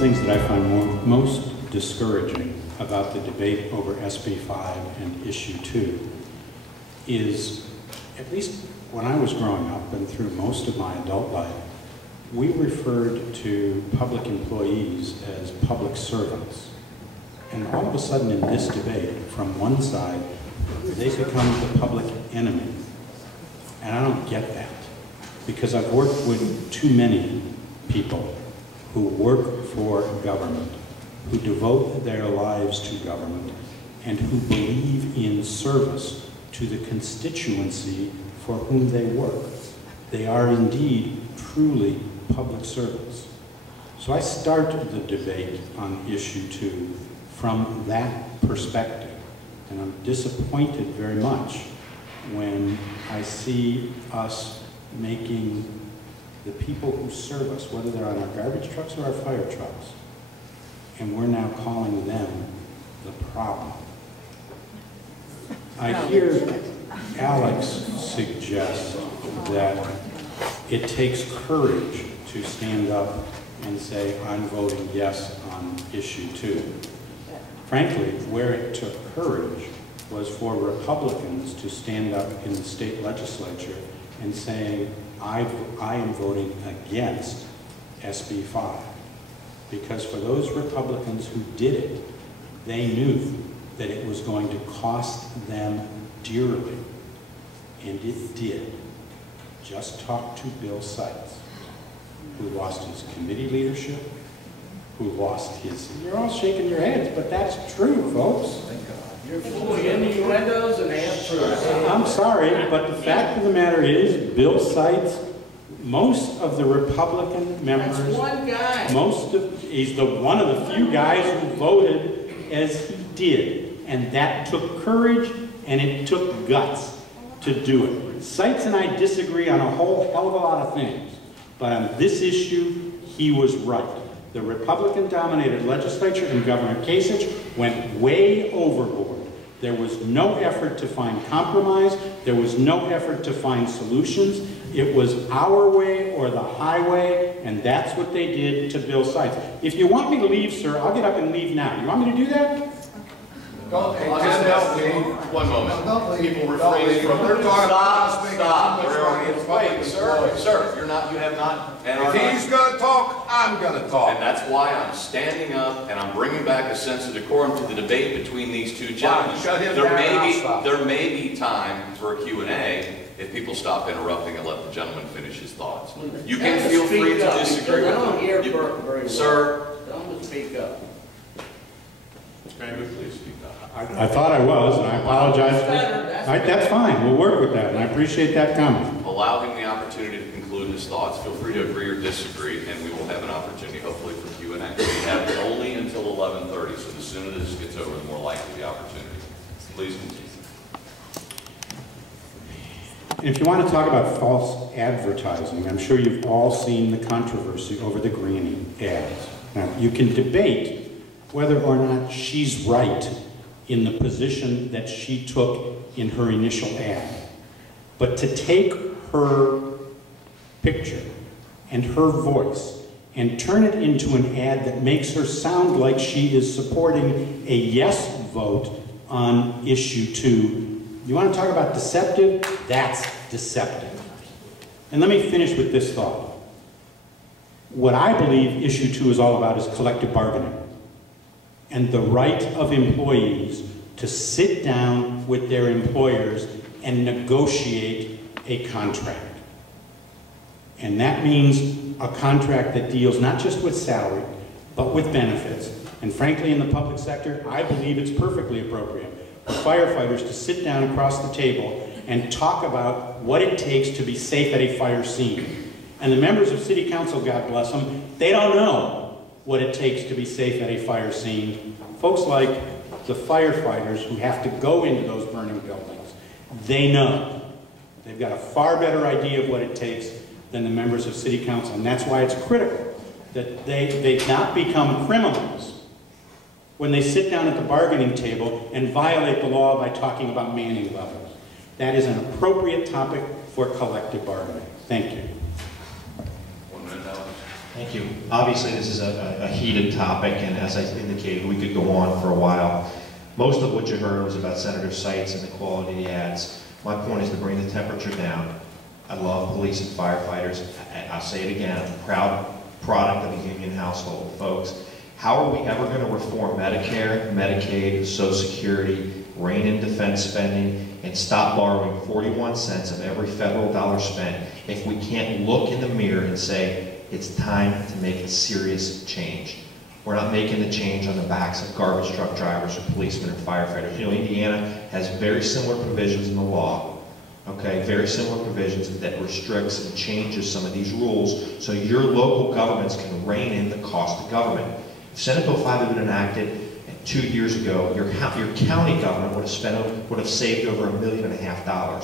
things that I find most discouraging about the debate over SB 5 and issue 2 is, at least when I was growing up and through most of my adult life, we referred to public employees as public servants. And all of a sudden in this debate, from one side, they become the public enemy. And I don't get that, because I've worked with too many people who work for government, who devote their lives to government, and who believe in service to the constituency for whom they work. They are indeed truly public servants. So I start the debate on issue 2 from that perspective, and I'm disappointed very much when I see us making the people who serve us, whether they're on our garbage trucks or our fire trucks, and we're now calling them the problem. I hear Alex suggest that it takes courage to stand up and say, I'm voting yes on issue 2. Frankly, where it took courage was for Republicans to stand up in the state legislature and say, I am voting against SB 5. Because for those Republicans who did it, they knew that it was going to cost them dearly. And it did. Just talk to Bill Seitz, who lost his committee leadership, who lost his... You're all shaking your heads, but that's true, folks. You're full of innuendos and half-truths. I'm sorry, but the fact of the matter is, Bill Seitz, most of the Republican members... That's one guy. He's one of the few guys who voted as he did. And that took courage, and it took guts to do it. Seitz and I disagree on a whole hell of a lot of things. But on this issue, he was right. The Republican-dominated legislature and Governor Kasich went way overboard. There was no effort to find compromise. There was no effort to find solutions. It was our way or the highway, and that's what they did to Bill Seitz. If you want me to leave, sir, I'll get up and leave now. You want me to do that? Don't one moment. People refrain from. Stop. Wait, sir. You're not. You have not. If he's going to talk, I'm going to talk. And that's why I'm standing up and I'm bringing back a sense of decorum to the debate between these two gentlemen. Shut him down. There may be time for a Q&A if people stop interrupting and let the gentleman finish his thoughts. You can feel free to disagree with him. I don't hear Burke very well. Sir. Tell him to speak up. Please speak up. I thought I was, and I apologize. That's fine. We'll work with that, and I appreciate that comment. Allow him the opportunity to conclude his thoughts. Feel free to agree or disagree, and we will have an opportunity, hopefully, for Q&A. We have only until 11:30, so the sooner this gets over, the more likely the opportunity. Please continue. And if you want to talk about false advertising, I'm sure you've all seen the controversy over the Granny ads. Now, you can debate whether or not she's right in the position that she took in her initial ad. But to take her picture and her voice and turn it into an ad that makes her sound like she is supporting a yes vote on issue 2, you want to talk about deceptive? That's deceptive. And let me finish with this thought. What I believe issue 2 is all about is collective bargaining and the right of employees to sit down with their employers and negotiate a contract. And that means a contract that deals not just with salary, but with benefits. And frankly, in the public sector, I believe it's perfectly appropriate for firefighters to sit down across the table and talk about what it takes to be safe at a fire scene. And the members of City Council, God bless them, they don't know what it takes to be safe at a fire scene. Folks like the firefighters who have to go into those burning buildings, they know. They've got a far better idea of what it takes than the members of City Council, and that's why it's critical that they not become criminals when they sit down at the bargaining table and violate the law by talking about manning levels. That is an appropriate topic for collective bargaining. Thank you. 1 minute, Alex. Thank you. Obviously, this is a heated topic, and as I indicated, we could go on for a while. Most of what you heard was about Senator Seitz and the quality of the ads. My point is to bring the temperature down. I love police and firefighters. I'll say it again, I'm a proud product of a union household, folks. How are we ever going to reform Medicare, Medicaid, Social Security, rein in defense spending, and stop borrowing 41 cents of every federal dollar spent if we can't look in the mirror and say, it's time to make a serious change? We're not making the change on the backs of garbage truck drivers or policemen or firefighters. You know, Indiana has very similar provisions in the law, okay, very similar provisions that restricts and changes some of these rules so your local governments can rein in the cost of government. If Senate Bill 5 had been enacted 2 years ago, your county government would have saved over $1.5 million.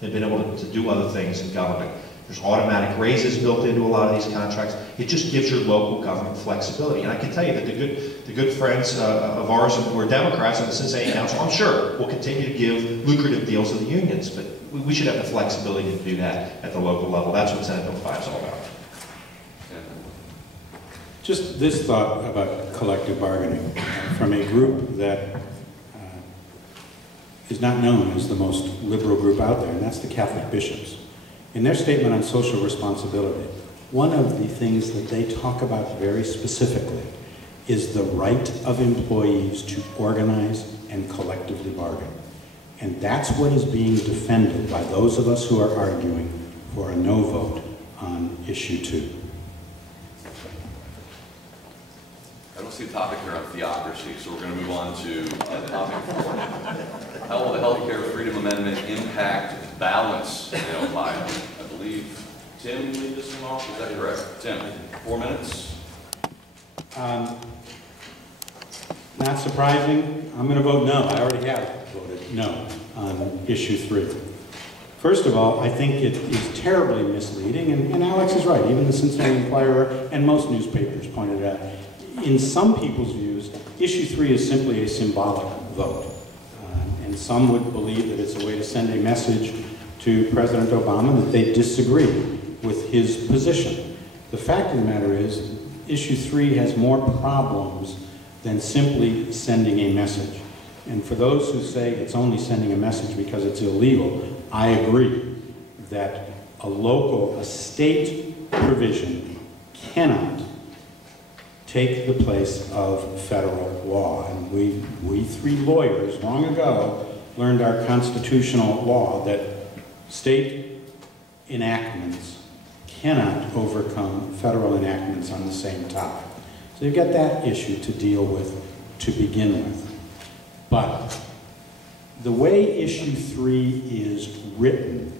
They've been able to do other things in government. There's automatic raises built into a lot of these contracts. It just gives your local government flexibility. And I can tell you that the good friends of ours who are Democrats on the Cincinnati Council, I'm sure, will continue to give lucrative deals to the unions. But we should have the flexibility to do that at the local level. That's what Senate Bill 5 is all about. Just this thought about collective bargaining from a group that is not known as the most liberal group out there, and that's the Catholic bishops. In their statement on social responsibility, one of the things that they talk about very specifically is the right of employees to organize and collectively bargain. And that's what is being defended by those of us who are arguing for a no vote on issue 2. I don't see a topic here on theocracy, so we're going to move on to topic 4. How will the Healthcare Freedom Amendment impact balance in Ohio? I believe Tim lead this one off. Is that correct? Tim, 4 minutes. Not surprising, I'm going to vote no. I already have voted no on issue 3. First of all, I think it is terribly misleading, and Alex is right. Even the Cincinnati Enquirer and most newspapers pointed it out. In some people's views, issue 3 is simply a symbolic vote. And some would believe that it's a way to send a message to President Obama that they disagree with his position. The fact of the matter is, issue 3 has more problems than simply sending a message. And for those who say it's only sending a message because it's illegal, I agree that a state provision cannot take the place of federal law. And we 3 lawyers long ago learned our constitutional law that state enactments cannot overcome federal enactments on the same topic. So you've got that issue to deal with to begin with. But the way issue 3 is written,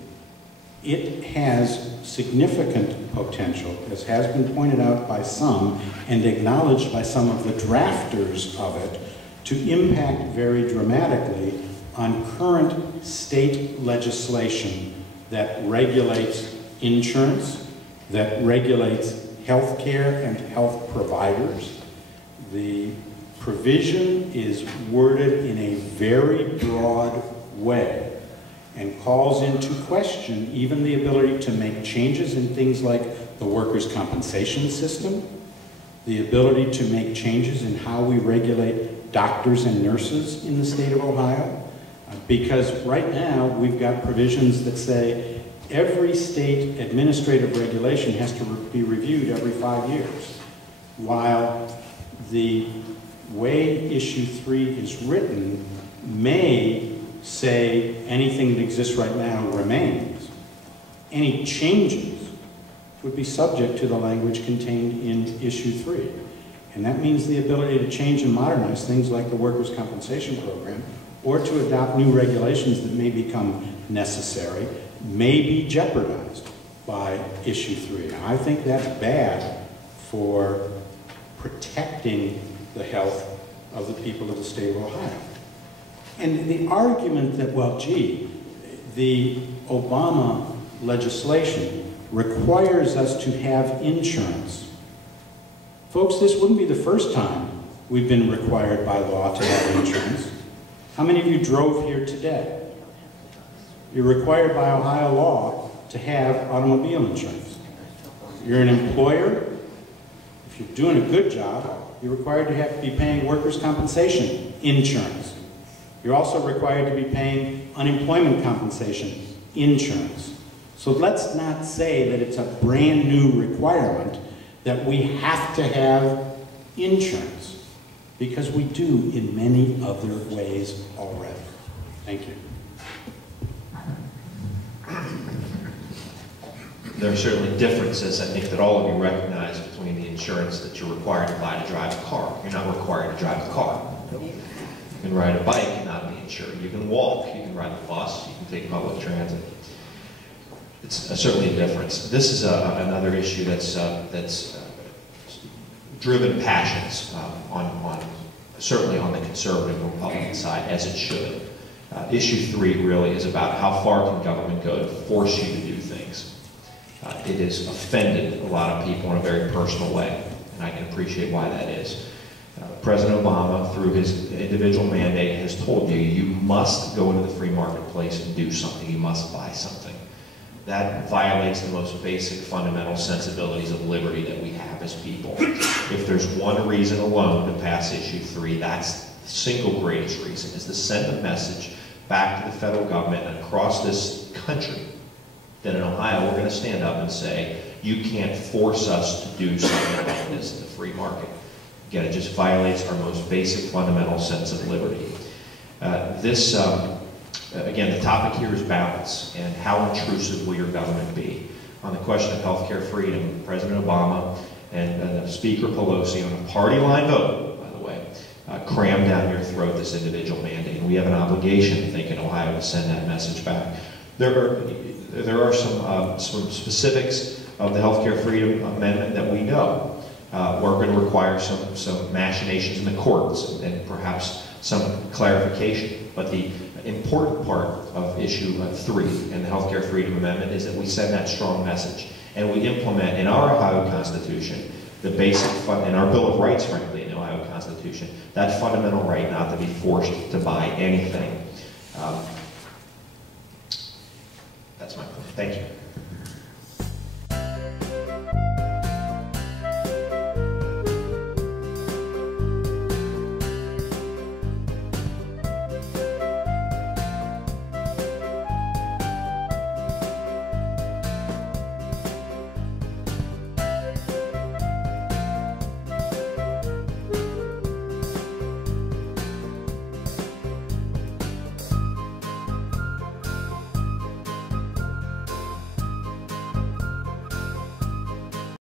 it has significant potential, as has been pointed out by some and acknowledged by some of the drafters of it, to impact very dramatically on current state legislation that regulates insurance, that regulates health care and health providers. The provision is worded in a very broad way and calls into question even the ability to make changes in things like the workers' compensation system, the ability to make changes in how we regulate doctors and nurses in the state of Ohio. Because right now we've got provisions that say every state administrative regulation has to be reviewed every 5 years, while the way issue 3 is written may say anything that exists right now remains. Any changes would be subject to the language contained in issue 3. And that means the ability to change and modernize things like the workers' compensation program, or to adopt new regulations that may become necessary, may be jeopardized by issue 3. Now, I think that's bad for protecting the health of the people of the state of Ohio. And the argument that, well, gee, the Obama legislation requires us to have insurance. Folks, this wouldn't be the first time we've been required by law to have insurance. How many of you drove here today? You're required by Ohio law to have automobile insurance. You're an employer. If you're doing a good job, you're required to have to be paying workers' compensation insurance. You're also required to be paying unemployment compensation insurance. So let's not say that it's a brand new requirement that we have to have insurance, because we do in many other ways already. Thank you. There are certainly differences, I think, that all of you recognize between the insurance that you're required to buy to drive a car. You're not required to drive a car. You can ride a bike and not be insured. You can walk, you can ride the bus, you can take public transit. It's certainly a difference. This is another issue that's driven passions certainly on the conservative Republican side, as it should. Issue 3 really is about how far can government go to force you to do things. It has offended a lot of people in a very personal way, and I can appreciate why that is. President Obama, through his individual mandate, has told you, you must go into the free marketplace and do something. You must buy something. That violates the most basic fundamental sensibilities of liberty that we have as people. If there's one reason alone to pass issue 3, that's the single greatest reason, is to send a message back to the federal government and across this country that in Ohio we're going to stand up and say, you can't force us to do something like this in the free market. Again, it just violates our most basic fundamental sense of liberty. Again, the topic here is balance, and how intrusive will your government be? On the question of healthcare freedom, President Obama and Speaker Pelosi, on a party line vote, by the way, crammed down your throat this individual mandate. And we have an obligation, I think, in Ohio to send that message back. There are some specifics of the healthcare freedom amendment that we know we're going to require some machinations in the courts and perhaps some clarification. But the important part of issue 3 in the Healthcare Freedom Amendment is that we send that strong message, and we implement in our Ohio Constitution the basic in our Bill of Rights, frankly, in the Ohio Constitution, that fundamental right not to be forced to buy anything. That's my point. Thank you.